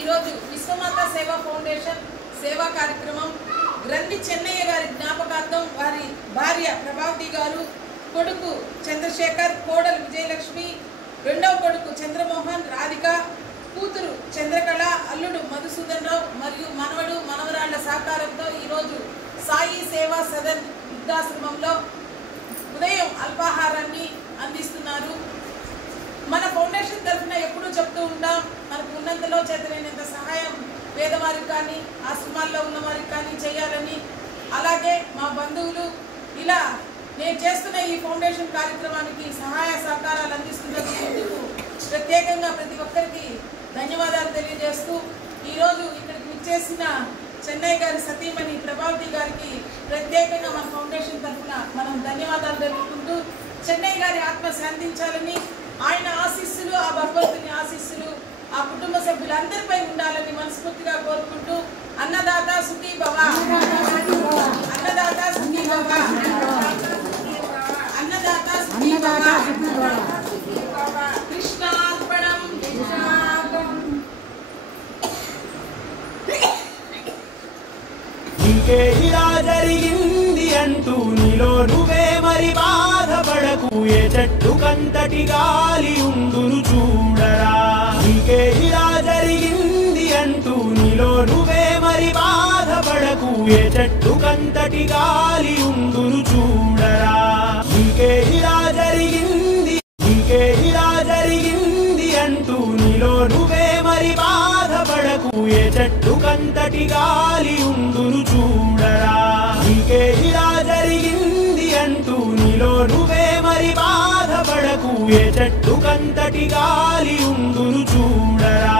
ఈరోజు విశ్వమాత సేవా ఫౌండేషన్ సేవా కార్యక్రమం గ్రంథి చెన్నయ్య గారి జ్ఞాపకార్థం వారి భార్య ప్రభావతి గారు, కొడుకు చంద్రశేఖర్, కోడలు విజయలక్ష్మి, రెండవ కొడుకు చంద్రమోహన్, రాధిక, కూతురు చంద్రకళ, అల్లుడు మధుసూదన్ రావు మరియు మనవడు మనవరాళ్ల సహకారంతో ఈరోజు సాయి సేవా సదన్ వృద్ధాశ్రమంలో ఉదయం అల్పాహారాన్ని అందిస్తున్నారు. మన ఫౌండేషన్ తరఫున ఎప్పుడూ చెప్తూ ఉంటాం, మనకు ఉన్నంతలో చేతనైనంత సహాయం పేదవారికి కానీ ఆశ్రమాల్లో ఉన్న వారికి కానీ చేయాలని. అలాగే మా బంధువులు ఇలా నేను చేస్తున్న ఈ ఫౌండేషన్ కార్యక్రమానికి సహాయ సహకారాలు అందిస్తున్నందుకు ప్రత్యేకంగా ప్రతి ఒక్కరికి ధన్యవాదాలు తెలియజేస్తూ ఈరోజు ఇక్కడికి విచ్చేసిన చెన్నై గారి సతీమణి ప్రభావతి గారికి ప్రత్యేకంగా మన ఫౌండేషన్ తరఫున మనం ధన్యవాదాలు తెలుపుకుంటూ చెన్నై గారి ఆత్మ శాంతించాలని, ఆయన ఆశీస్సులు, ఆ భగవంతుని ఆశీస్సులు ఆ కుటుంబ సభ్యులందరిపై ఉండాలని మనస్ఫూర్తిగా కోరుకుంటూ అన్నదాత సుఖీ భవ, అన్నదాత సుఖీ భవ, అన్నదాత సుఖీ భవ, కృష్ణార్పణం. ఇంకే ఇలా జరిగింది అంటూ నీలో నువ్వే మరి బాధపడకు, ఏ చెట్టు కంతటి గాలి ఉందును చూడరా. ఇంకే ఇలా జరిగింది అంటూ నీలో నువ్వే మరి బాధపడకు, ఏ చెట్టు కంతటి గాలి ఉందును చూడరా. ఇంకే ఇలా జరిగింది, ఇంకే ఇలా జరిగింది అంటూ నీలో నువ్వే మరి బాధపడకు, ఏ చెట్టు కంతటి గాలి ఉందును చూడరా. ఇంకే ఇలా జరిగింది అంటూ నీలో నువ్వే మరి బాధపడకు, ఏ చెట్టు కంతటి గాలి ఉందును చూడరా.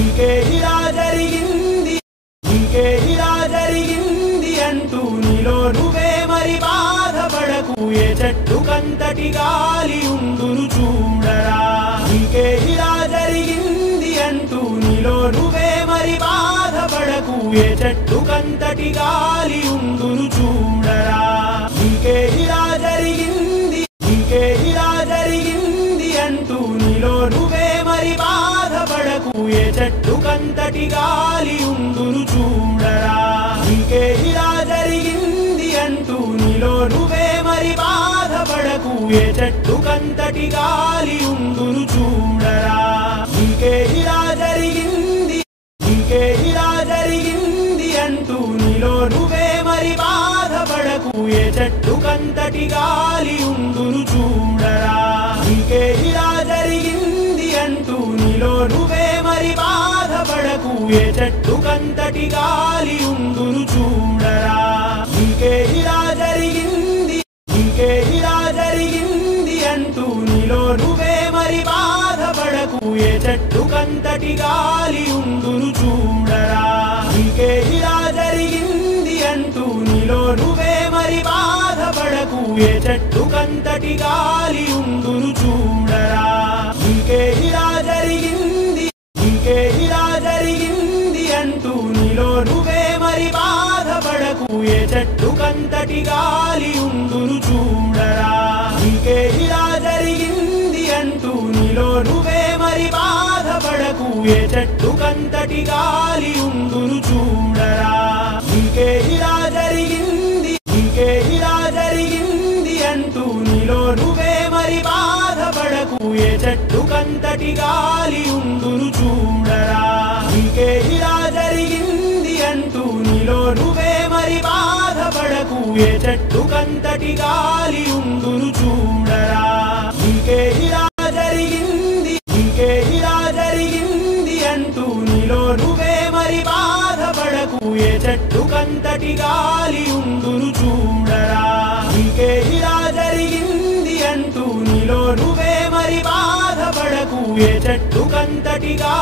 ఇంకే ఇలా జరిగింది, ఇంకే ఇలా జరిగింది అంటూ నీలో నువ్వే మరి బాధపడకు, ఏ చెట్టు కంతటి గాలి ఉందును చూడరా. ఇంకే ఇలా జరిగింది అంటూ నీలో నువ్వే మరి బాధపడకు, ఏ చెట్టు కంతటి గాలి ఉందును చూడరా. ఇంకే ఇలా జరిగింది, ఇంకే ఇలా జరిగింది అంటూ నీలో నువ్వే మరి బాధపడకు, ఏ చెట్టు కంతటి గాలి ఉందును చూడరా. ఇంకే ఇలా జరిగింది అంటూ నీలో నువ్వే మరి బాధపడకు, ఏ చెట్టు కంతటి గాలి ఉందును చూడరా. ఇంకే ఇలా జరిగింది, ఇంకే ఇలా జరిగింది అంటూ నీలో నువ్వే మరి బాధపడకు, ఏ చెట్టు కంతటి గాలి ఉందును చూడరా. ఇంకే ఇలా జరిగింది అంటూ నీలో నువ్వే మరి బాధపడకు, ఏ చెట్టు కంతటి గాలి ఉందును చూడరా. ఇంకే ఇలా జరిగింది, ఇంకే ఇలా జరిగింది అంటూ నీలో నువ్వే మరి బాధపడకు, ఏ చెట్టు కంతటి గాలి ఉందును చూడరా. ఇంకే ఇలా జరిగింది అంటూ నీలో నువ్వే మరి బాధపడకు, ఏ చెట్టు కంతటి గాలి ఉందును చూడరా. ఇంకే ఇలా జరిగింది, ఇంకే ఇలా జరిగింది అంటూ నీలో నువ్వే మరి బాధపడకు, ఏ చెట్టు కంతటి గాలి ఉందును చూడరా. ఇంకే ఇలా జరిగింది అంటూ నీలో నువ్వే మరి బాధపడకు, ఏ చెట్టు కంతటి గాలి ఉందును చూడరా. ఇంకే ఇలా జరిగింది, ఇంకే ఇలా జరిగింది అంటూ నీలో నువ్వే మరి బాధపడకు, ఏ చెట్టు కంతటి గాలి ఉందును చూడరా. ఇంకే ఇలా జరిగింది అంటూ నీలో నువ్వే మరి బాధపడకు, ఏ చెట్టు కంతటి గాలి ఉందును చూడరా. ఇంకే ఇలా జరిగింది, ఇంకే ఇలా జరిగింది అంటూ నీలో నువ్వే మరి బాధపడకు, ఏ చెట్టు కంతటి గాలి ఉందును చూడరా. ఇంకే ఇలా జరిగింది అంటూ నీలో నువ్వే మరి బాధపడకు, ఏ చెట్టు కంతటి గాలి